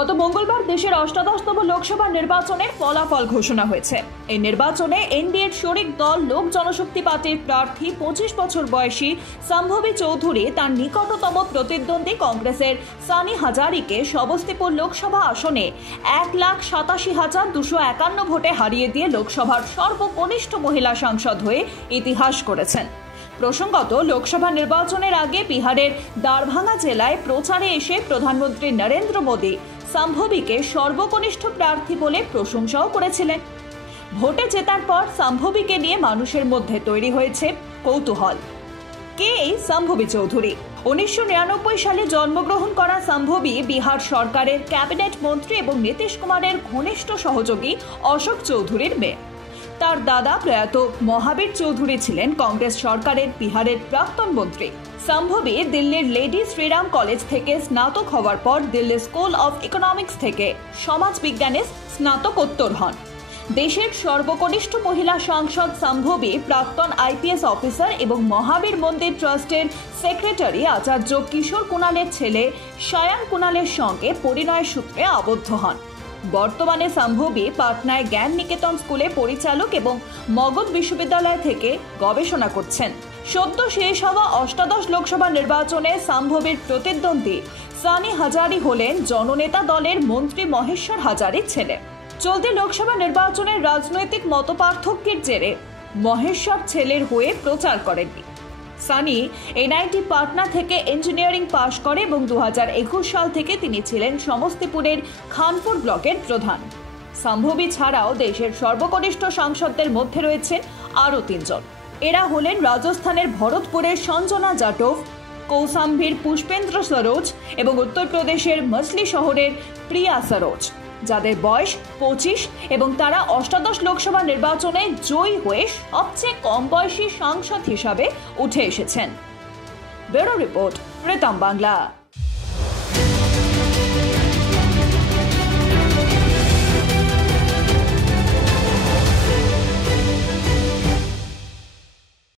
গত মঙ্গলবার দেশের অষ্টাদশতম লোকসভা নির্বাচনের ফলাফল ঘোষণা হয়েছে। এই নির্বাচনে এনডিএর শরিক দল লোক জনশক্তি পার্টির প্রার্থী ২৫ বছর বয়সী সম্ভবী চৌধুরী তার নিকটতম প্রতিদ্বন্দ্বী কংগ্রেসের সানি হাজারিকে সমস্তিপুর লোকসভা আসনে ১,৮৭,২৫১ ভোটে হারিয়ে দিয়ে লোকসভার সর্বকনিষ্ঠ মহিলা সাংসদ হয়ে ইতিহাস করেছেন। প্রসঙ্গত, লোকসভা নির্বাচনের আগে বিহারের দারভাঙ্গা জেলায় প্রচারে এসে প্রধানমন্ত্রী নরেন্দ্র মোদী সম্ভবীকে সর্বকনিষ্ঠ প্রার্থী বলে প্রশংসাও করেছিলেন। ভোটে জেতার পর সম্ভবীকে নিয়ে মানুষের মধ্যে তৈরি হয়েছে কৌতূহল। কে এই সম্ভবী চৌধুরী? ১৯৯৯ সালে জন্মগ্রহণ করা সম্ভবী বিহার সরকারের ক্যাবিনেট মন্ত্রী এবং নীতিশ কুমারের ঘনিষ্ঠ সহযোগী অশোক চৌধুরীর মেয়ে। তার দাদা প্রয়াত মহাবীর চৌধুরী ছিলেন কংগ্রেস সরকারের বিহারের প্রাক্তন মন্ত্রী। সম্ভবী দিল্লির লেডি শ্রীরাম কলেজ থেকে স্নাতক হওয়ার পর দিল্লি স্কুল অফ ইকোনমিক্স থেকে সমাজ বিজ্ঞানে স্নাতকোত্তর হন। দেশের সর্বকনিষ্ঠ মহিলা সাংসদ সম্ভবী প্রাক্তন আইপিএস অফিসার এবং মহাবীর মন্দির ট্রাস্টের সেক্রেটারি আচার্য কিশোর কুণালের ছেলে সায়ান কুণালের সঙ্গে পরিণয় সূত্রে আবদ্ধ হন। বর্তমানে সম্ভবী পাটনায় জ্ঞান নিকেতন স্কুলে পরিচালক এবং মগধ বিশ্ববিদ্যালয় থেকে গবেষণা করছেন। সদ্য শেষ হওয়া অষ্টাদশ লোকসভা নির্বাচনে সম্ভবীর প্রতিদ্বন্দ্বী সানি হাজারি হলেন জননেতা দলের মন্ত্রী মহেশ্বর হাজারির ছেলে। চলতি লোকসভা নির্বাচনের রাজনৈতিক মতপার্থক্যের জেরে মহেশ্বর ছেলের হয়ে প্রচার করেননি। সানি এনআইটি পাটনা থেকে ইঞ্জিনিয়ারিং পাশ করে এবং ২০২১ সাল থেকে তিনি ছিলেন সমস্তিপুরের খানপুর ব্লকের প্রধান। সম্ভবী ছাড়াও দেশের সর্বকনিষ্ঠ সাংসদদের মধ্যে রয়েছেন আরও ৩ জন। এরা হলেন রাজস্থানের ভরতপুরের সঞ্জনা জাটভ, কৌসাম্বীর পুষ্পেন্দ্র সরোজ এবং উত্তরপ্রদেশের মছলি শহরের প্রিয়া সরোজ, যাদের বয়স ২৫ এবং তারা অষ্টাদশ লোকসভা নির্বাচনে জয়ী হয়ে সবচেয়ে কম বয়সী সাংসদ হিসাবে উঠে এসেছেন। Bureau report, Pritam Bangla.